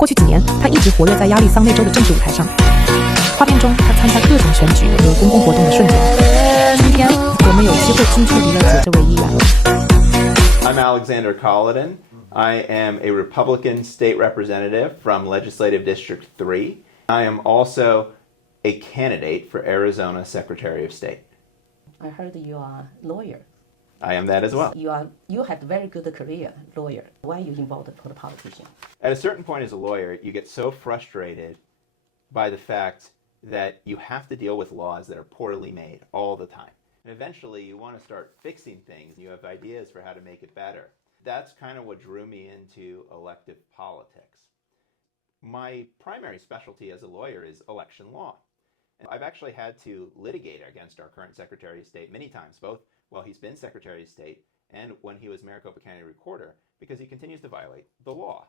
过去几年，他一直活跃在亚利桑那州的政治舞台上。画面中，他参加各种选举和公共活动的瞬间。今天，我们有机会近距离了解这位议员。I'm Alexander Kolodin. I am a Republican state representative from Legislative District 3. I am also a candidate for Arizona Secretary of State. I heard you are a lawyer. I am that as well. You have a very good career, lawyer. Why are you involved for the politician? At a certain point as a lawyer, you get so frustrated by the fact that you have to deal with laws that are poorly made all the time. And eventually you want to start fixing things. You have ideas for how to make it better. That's kind of what drew me into elective politics. My primary specialty as a lawyer is election law. I've actually had to litigate against our current Secretary of State many times, both while he's been Secretary of State and when he was Maricopa County Recorder, because he continues to violate the law.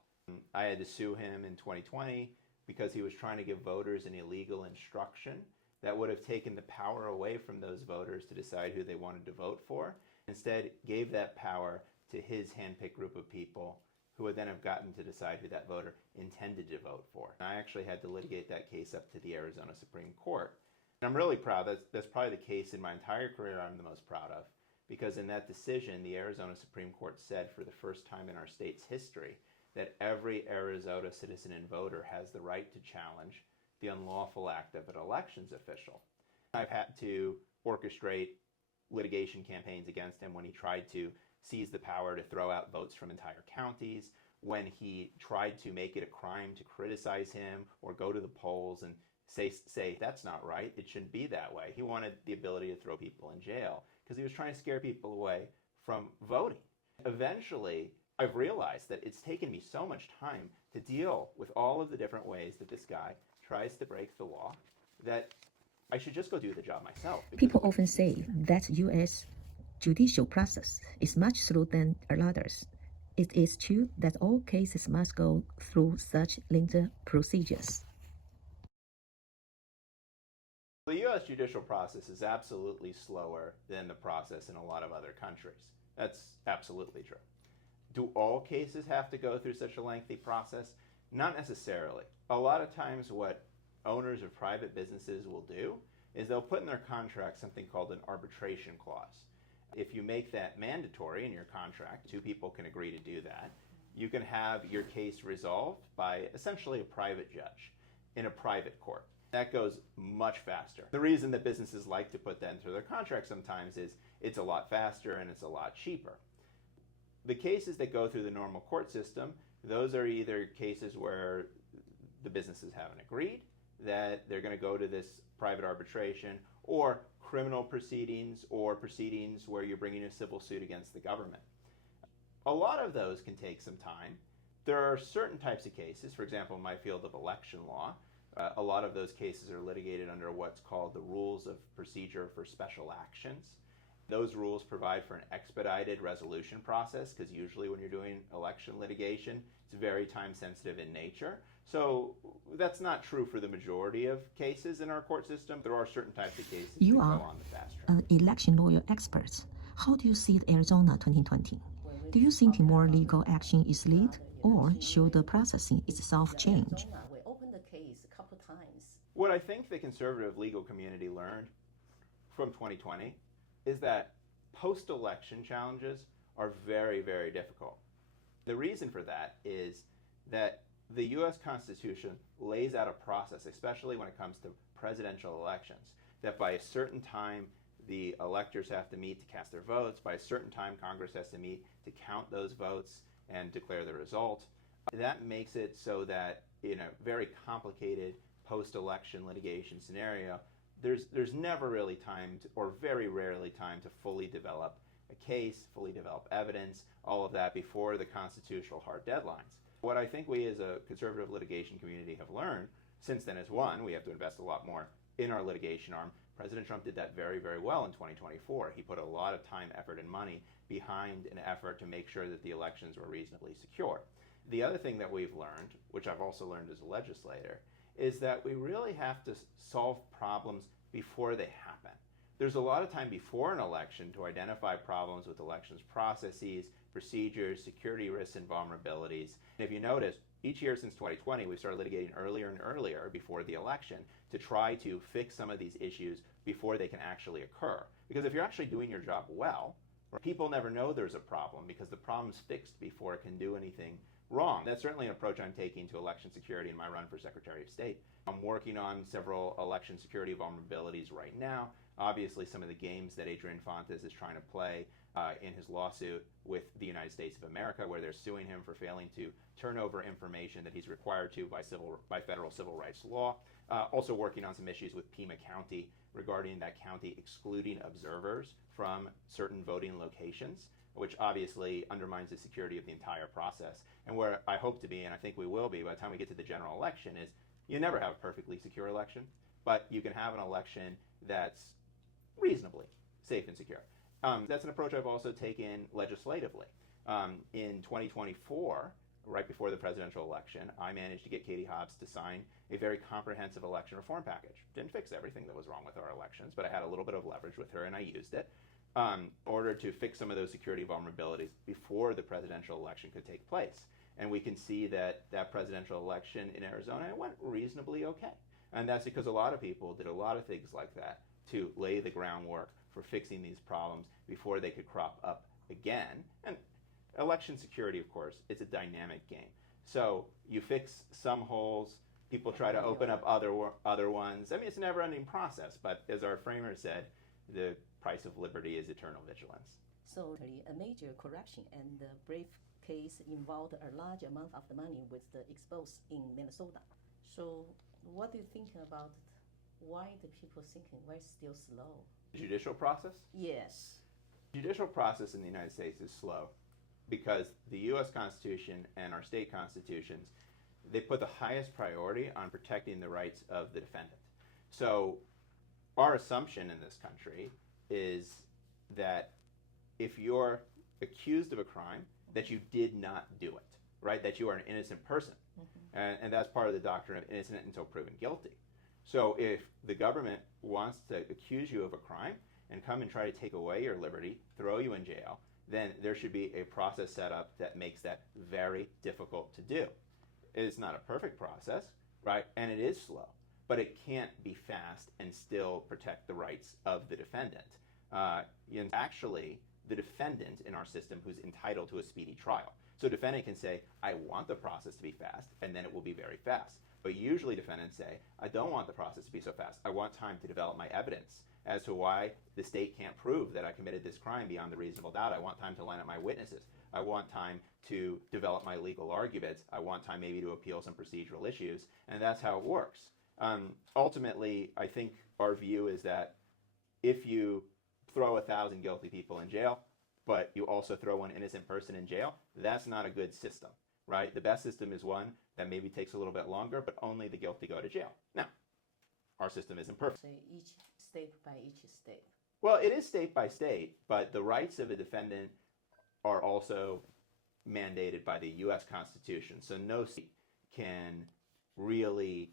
I had to sue him in 2020 because he was trying to give voters an illegal instruction that would have taken the power away from those voters to decide who they wanted to vote for. Instead, gave that power to his handpicked group of people who would then have gotten to decide who that voter intended to vote for. And I actually had to litigate that case up to the Arizona Supreme Court. And I'm really proud. That's probably the case in my entire career I'm the most proud of, because in that decision, the Arizona Supreme Court said for the first time in our state's history that every Arizona citizen and voter has the right to challenge the unlawful act of an elections official. I've had to orchestrate litigation campaigns against him when he tried to seize the power to throw out votes from entire counties, when he tried to make it a crime to criticize him or go to the polls and say that's not right, it shouldn't be that way. He wanted the ability to throw people in jail because he was trying to scare people away from voting. Eventually, I've realized that it's taken me so much time to deal with all of the different ways that this guy tries to break the law that I should just go do the job myself. People often say that U.S. judicial process is much slower than others. It is true that all cases must go through such lengthy procedures. The U.S. judicial process is absolutely slower than the process in a lot of other countries. That's absolutely true. Do all cases have to go through such a lengthy process? Not necessarily. A lot of times what owners of private businesses will do is they'll put in their contract something called an arbitration clause. If you make that mandatory in your contract, two people can agree to do that. You can have your case resolved by essentially a private judge in a private court. That goes much faster. The reason that businesses like to put that into their contract sometimes is it's a lot faster and it's a lot cheaper. The cases that go through the normal court system, those are either cases where the businesses haven't agreed that they're going to go to this private arbitration, or criminal proceedings, or proceedings where you're bringing a civil suit against the government. A lot of those can take some time. There are certain types of cases, for example, in my field of election law, a lot of those cases are litigated under what's called the rules of procedure for special actions. Those rules provide for an expedited resolution process because usually when you're doing election litigation, it's very time sensitive in nature. So that's not true for the majority of cases in our court system. There are certain types of cases that go on the fast track. An election lawyer expert. How do you see Arizona 2020? Do you think more legal action is needed, or should the processing itself change? We opened the case a couple times. What I think the conservative legal community learned from 2020 is that post-election challenges are very, very difficult. The reason for that is that the U.S. Constitution lays out a process, especially when it comes to presidential elections, that by a certain time the electors have to meet to cast their votes, by a certain time Congress has to meet to count those votes and declare the result. That makes it so that in a very complicated post-election litigation scenario, there's never really time to, or very rarely time to fully develop a case, fully develop evidence, all of that before the constitutional hard deadlines. What I think we as a conservative litigation community have learned since then is, one, we have to invest a lot more in our litigation arm. President Trump did that very, very well in 2024. He put a lot of time, effort, and money behind an effort to make sure that the elections were reasonably secure. The other thing that we've learned, which I've also learned as a legislator, is that we really have to solve problems before they happen. There's a lot of time before an election to identify problems with elections processes, procedures, security risks, and vulnerabilities. And if you notice, each year since 2020, we've started litigating earlier and earlier before the election to try to fix some of these issues before they can actually occur. Because if you're actually doing your job well, people never know there's a problem because the problem's fixed before it can do anything wrong. That's certainly an approach I'm taking to election security in my run for Secretary of State. I'm working on several election security vulnerabilities right now. Obviously, some of the games that Adrian Fontes is trying to play in his lawsuit with the United States of America, where they're suing him for failing to turn over information that he's required to by federal civil rights law. Also working on some issues with Pima County regarding that county excluding observers from certain voting locations, which obviously undermines the security of the entire process. And where I hope to be, and I think we will be by the time we get to the general election, is you never have a perfectly secure election, but you can have an election that's reasonably safe and secure. That's an approach I've also taken legislatively. In 2024, right before the presidential election, I managed to get Katie Hobbs to sign a very comprehensive election reform package. Didn't fix everything that was wrong with our elections, but I had a little bit of leverage with her and I used it in order to fix some of those security vulnerabilities before the presidential election could take place. And we can see that that presidential election in Arizona went reasonably okay. And that's because a lot of people did a lot of things like that to lay the groundwork for fixing these problems before they could crop up again. And election security, of course, it's a dynamic game. So you fix some holes, people try to open up other ones. I mean, it's a never-ending process, but as our framer said, the price of liberty is eternal vigilance. So a major corruption and the brief case involved a large amount of the money was exposed in Minnesota. So what do you think about why the people thinking why it's still slow? The judicial process? Yes. Judicial process in the United States is slow because the U.S. Constitution and our state constitutions, they put the highest priority on protecting the rights of the defendant. So our assumption in this country is that if you're accused of a crime, that you did not do it, right? That you are an innocent person. Mm-hmm. And that's part of the doctrine of innocent until proven guilty. So if the government wants to accuse you of a crime and come and try to take away your liberty, throw you in jail, then there should be a process set up that makes that very difficult to do. It's not a perfect process, right? And it is slow, but it can't be fast and still protect the rights of the defendant. Actually, the defendant in our system who's entitled to a speedy trial. So defendant can say, I want the process to be fast, and then it will be very fast. But usually defendants say, I don't want the process to be so fast. I want time to develop my evidence as to why the state can't prove that I committed this crime beyond a reasonable doubt. I want time to line up my witnesses. I want time to develop my legal arguments. I want time maybe to appeal some procedural issues. And that's how it works. Ultimately, I think our view is that if you throw 1,000 guilty people in jail, but you also throw one innocent person in jail, that's not a good system, right? The best system is one that maybe takes a little bit longer, but only the guilty go to jail. Now, our system isn't perfect. So each state by each state. Well, it is state by state, but the rights of a defendant are also mandated by the U.S. Constitution. So no state can really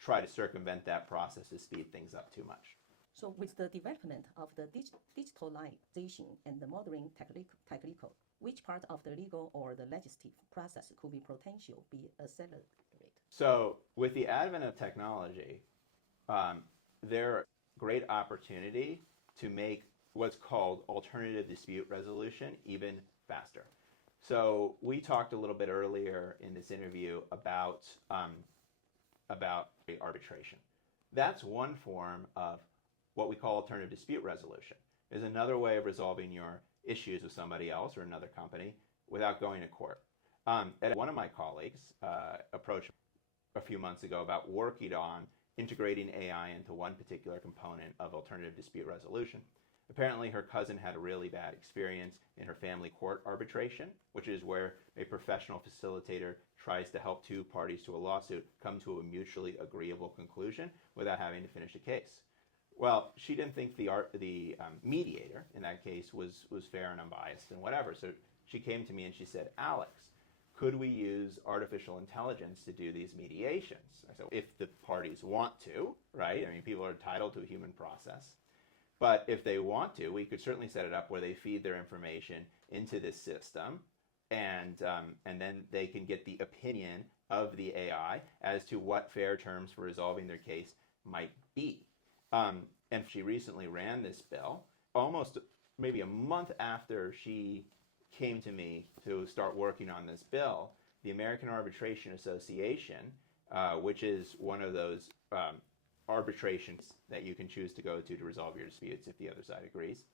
try to circumvent that process to speed things up too much. So with the development of the digitalization and the modern technical, which part of the legal or the legislative process could be potential be accelerated? So with the advent of technology, there is great opportunity to make what's called alternative dispute resolution even faster. So we talked a little bit earlier in this interview about arbitration. That's one form of what we call alternative dispute resolution. There's another way of resolving your issues with somebody else or another company without going to court. And one of my colleagues approached a few months ago about working on integrating AI into one particular component of alternative dispute resolution. Apparently, her cousin had a really bad experience in her family court arbitration, which is where a professional facilitator tries to help two parties to a lawsuit come to a mutually agreeable conclusion without having to finish a case. Well, she didn't think the mediator in that case was fair and unbiased and whatever. So she came to me and she said, Alex, could we use artificial intelligence to do these mediations? I said, if the parties want to, right? I mean, people are entitled to a human process. But if they want to, we could certainly set it up where they feed their information into this system and then they can get the opinion of the AI as to what fair terms for resolving their case might be. And she recently ran this bill almost maybe a month after she came to me to start working on this bill. The American Arbitration Association, which is one of those arbitrations that you can choose to go to resolve your disputes if the other side agrees,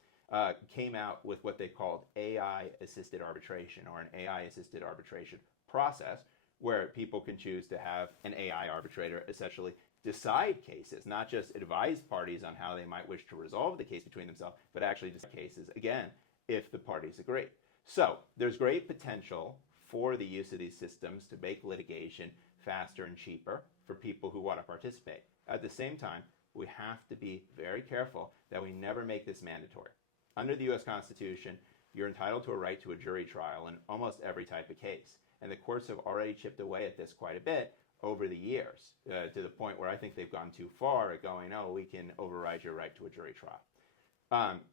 came out with what they called AI-assisted arbitration, or an AI-assisted arbitration process, where people can choose to have an AI arbitrator essentially decide cases, not just advise parties on how they might wish to resolve the case between themselves, but actually decide cases, again, if the parties agree. So there's great potential for the use of these systems to make litigation faster and cheaper for people who want to participate. At the same time, we have to be very careful that we never make this mandatory. Under the U.S. Constitution, you're entitled to a right to a jury trial in almost every type of case. And the courts have already chipped away at this quite a bit over the years, to the point where I think they've gone too far at going, oh, we can override your right to a jury trial.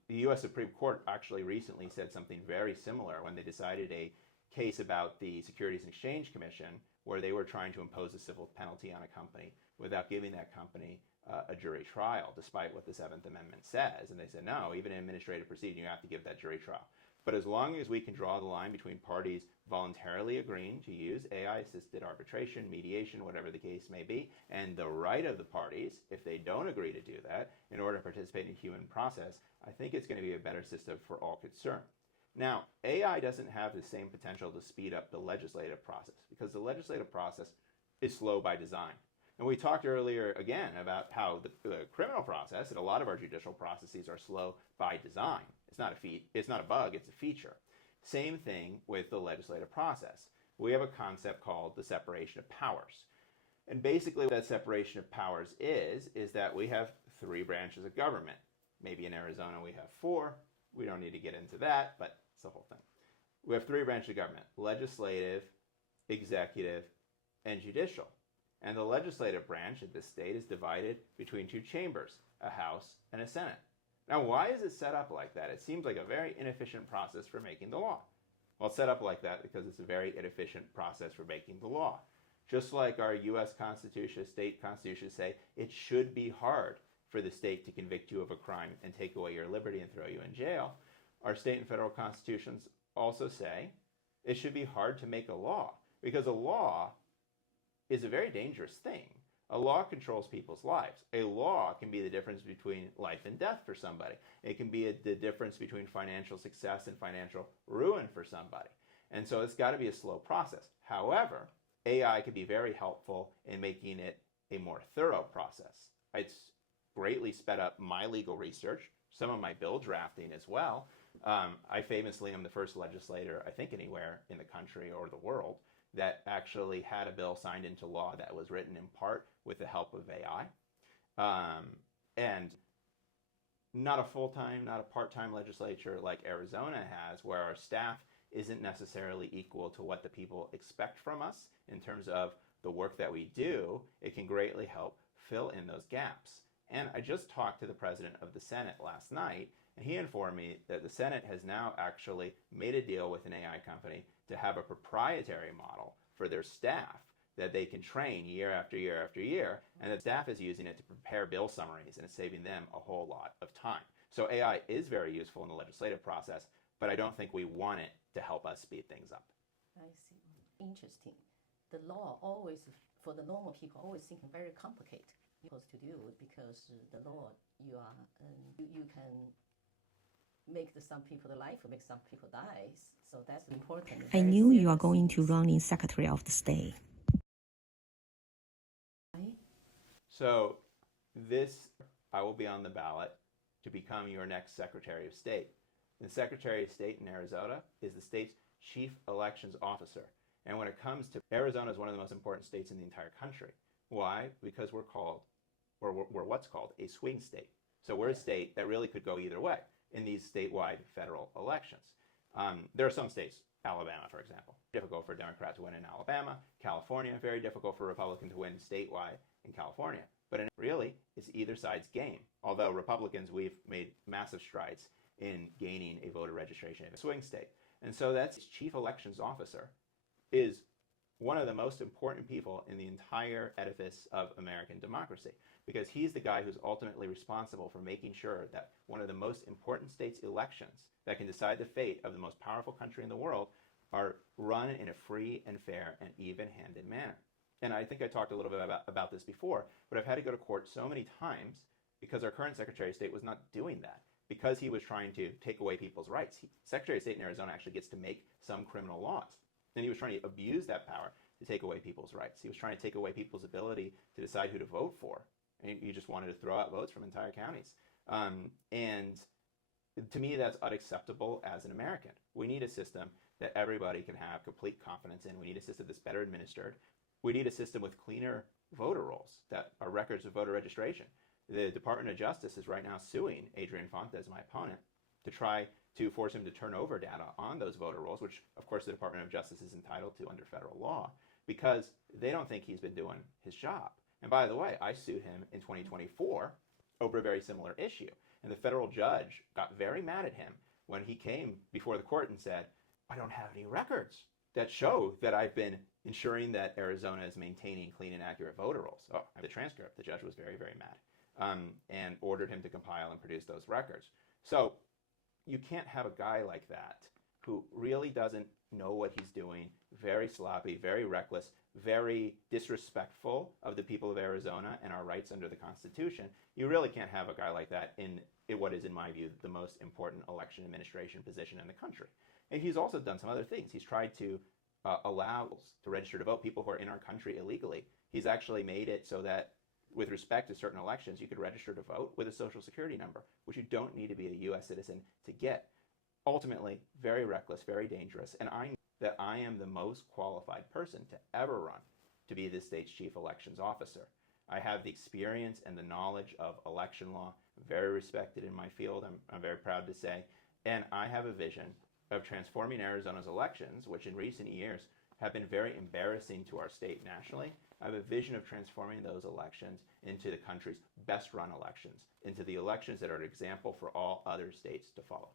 The U.S. Supreme Court actually recently said something very similar when they decided a case about the Securities and Exchange Commission, where they were trying to impose a civil penalty on a company without giving that company a jury trial, despite what the Seventh Amendment says. And they said, no, even in administrative proceeding, you have to give that jury trial. But as long as we can draw the line between parties voluntarily agreeing to use AI-assisted arbitration, mediation, whatever the case may be, and the right of the parties, if they don't agree to do that, in order to participate in human process, I think it's going to be a better system for all concerned. Now, AI doesn't have the same potential to speed up the legislative process, because the legislative process is slow by design. And we talked earlier, again, about how the criminal process and a lot of our judicial processes are slow by design. It's not a bug, it's a feature. Same thing with the legislative process. We have a concept called the separation of powers. And basically what that separation of powers is that we have three branches of government. Maybe in Arizona we have four. We don't need to get into that, but it's the whole thing. We have three branches of government: legislative, executive, and judicial. And the legislative branch of this state is divided between two chambers, a House and a Senate. Now, why is it set up like that? It seems like a very inefficient process for making the law. Well, it's set up like that because it's a very inefficient process for making the law. Just like our U.S. Constitution, state constitutions say, it should be hard for the state to convict you of a crime and take away your liberty and throw you in jail. Our state and federal constitutions also say it should be hard to make a law, because a law is a very dangerous thing. A law controls people's lives. A law can be the difference between life and death for somebody. It can be the difference between financial success and financial ruin for somebody. And so it's got to be a slow process. However, AI can be very helpful in making it a more thorough process. It's greatly sped up my legal research, some of my bill drafting as well. I famously am the first legislator, I think anywhere in the country or the world, that actually had a bill signed into law that was written in part with the help of AI. And not a full-time, not a part-time legislature like Arizona has, where our staff isn't necessarily equal to what the people expect from us in terms of the work that we do. It can greatly help fill in those gaps. And I just talked to the president of the Senate last night, and he informed me that the Senate has now actually made a deal with an AI company to have a proprietary model for their staff that they can train year after year after year, and the staff is using it to prepare bill summaries, and it's saving them a whole lot of time. So AI is very useful in the legislative process, but I don't think we want it to help us speed things up. I see. Interesting. The law always, for the normal people, always thinking very complicated to do, because the law, you can make some people life, make some people die. So that's important. I knew you are going to run in Secretary of the State. So I will be on the ballot to become your next Secretary of State. The Secretary of State in Arizona is the state's chief elections officer. And when it comes to Arizona, is one of the most important states in the entire country. Why? Because we're what's called a swing state. So we're a state that really could go either way in these statewide federal elections. There are some states, Alabama, for example, difficult for a Democrat to win in Alabama. California, very difficult for a Republican to win statewide in California. But really, it's either side's game. Although Republicans, we've made massive strides in gaining a voter registration in a swing state. And so that's chief elections officer is one of the most important people in the entire edifice of American democracy, because he's the guy who's ultimately responsible for making sure that one of the most important states' elections that can decide the fate of the most powerful country in the world are run in a free and fair and even-handed manner. And I think I talked a little bit about this before, but I've had to go to court so many times because our current Secretary of State was not doing that, because he was trying to take away people's rights. Secretary of State in Arizona actually gets to make some criminal laws. And he was trying to abuse that power to take away people's rights. He was trying to take away people's ability to decide who to vote for. And he just wanted to throw out votes from entire counties. And to me, that's unacceptable as an American. We need a system that everybody can have complete confidence in. We need a system that's better administered. We need a system with cleaner voter rolls that are records of voter registration. The Department of Justice is right now suing Adrian Fontes, my opponent, to try to force him to turn over data on those voter rolls, which of course the Department of Justice is entitled to under federal law, because they don't think he's been doing his job. And by the way, I sued him in 2024 over a very similar issue. And the federal judge got very mad at him when he came before the court and said, I don't have any records that show that I've been ensuring that Arizona is maintaining clean and accurate voter rolls. Oh, I have the transcript. The judge was very, very mad and ordered him to compile and produce those records. So you can't have a guy like that who really doesn't know what he's doing, very sloppy, very reckless, very disrespectful of the people of Arizona and our rights under the Constitution. You really can't have a guy like that in what is, in my view, the most important election administration position in the country. And he's also done some other things. He's tried to allow to register to vote people who are in our country illegally. He's actually made it so that with respect to certain elections, you could register to vote with a social security number, which you don't need to be a U.S. citizen to get. Ultimately, very reckless, very dangerous, and I know that I am the most qualified person to ever run to be this state's chief elections officer. I have the experience and the knowledge of election law, very respected in my field, I'm very proud to say, and I have a vision of transforming Arizona's elections, which in recent years have been very embarrassing to our state nationally. I have a vision of transforming those elections into the country's best run elections, into the elections that are an example for all other states to follow.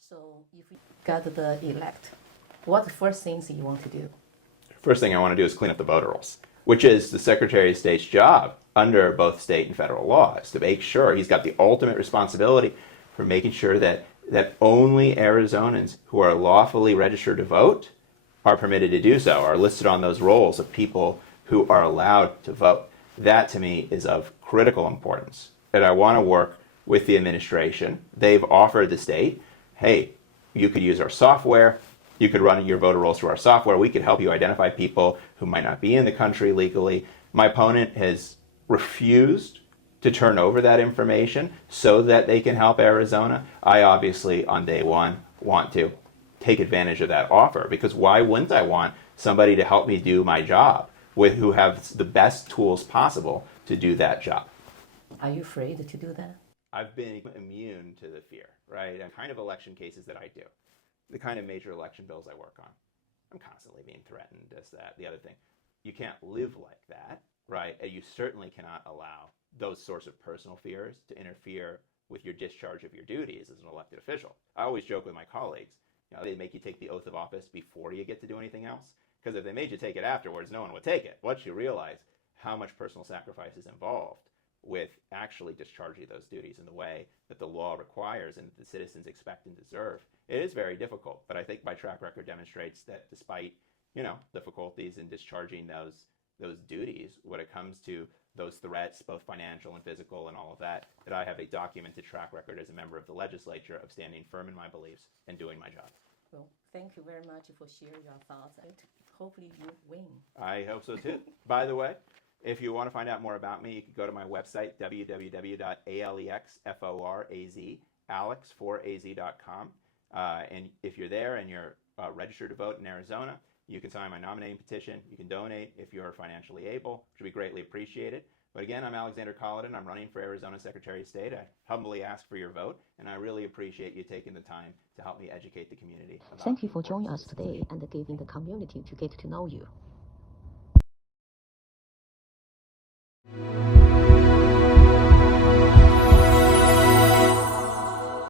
So if you got the elect, what are the first things you want to do? First thing I want to do is clean up the voter rolls, which is the Secretary of State's job under both state and federal laws, to make sure he's got the ultimate responsibility for making sure that only Arizonans who are lawfully registered to vote are permitted to do so, are listed on those rolls of people who are allowed to vote. That, to me, is of critical importance. And I want to work with the administration. They've offered the state, hey, you could use our software. You could run your voter rolls through our software. We could help you identify people who might not be in the country legally. My opponent has refused to turn over that information so that they can help Arizona. I obviously, on day one, want to take advantage of that offer, because why wouldn't I want somebody to help me do my job who have the best tools possible to do that job? Are you afraid to do that? I've been immune to the fear, right? And kind of election cases that I do, the kind of major election bills I work on, I'm constantly being threatened, this, that, the other thing. You can't live like that, right? And you certainly cannot allow those sorts of personal fears to interfere with your discharge of your duties as an elected official. I always joke with my colleagues, they make you take the oath of office before you get to do anything else, because if they made you take it afterwards, no one would take it. Once you realize how much personal sacrifice is involved with actually discharging those duties in the way that the law requires and that the citizens expect and deserve, it is very difficult. But I think my track record demonstrates that despite, difficulties in discharging those duties, when it comes to those threats, both financial and physical and all of that I have a documented track record as a member of the legislature of standing firm in my beliefs and doing my job. Well, thank you very much for sharing your thoughts. Hopefully you win. I hope so too. By the way, if you want to find out more about me, you can go to my website, www.alexforaz.com. And if you're there and you're registered to vote in Arizona, you can sign my nominating petition. You can donate if you're financially able, which would be greatly appreciated. But again, I'm Alexander Kolodin. I'm running for Arizona Secretary of State. I humbly ask for your vote, and I really appreciate you taking the time to help me educate the community. Thank you for joining us today and giving the community to get to know you.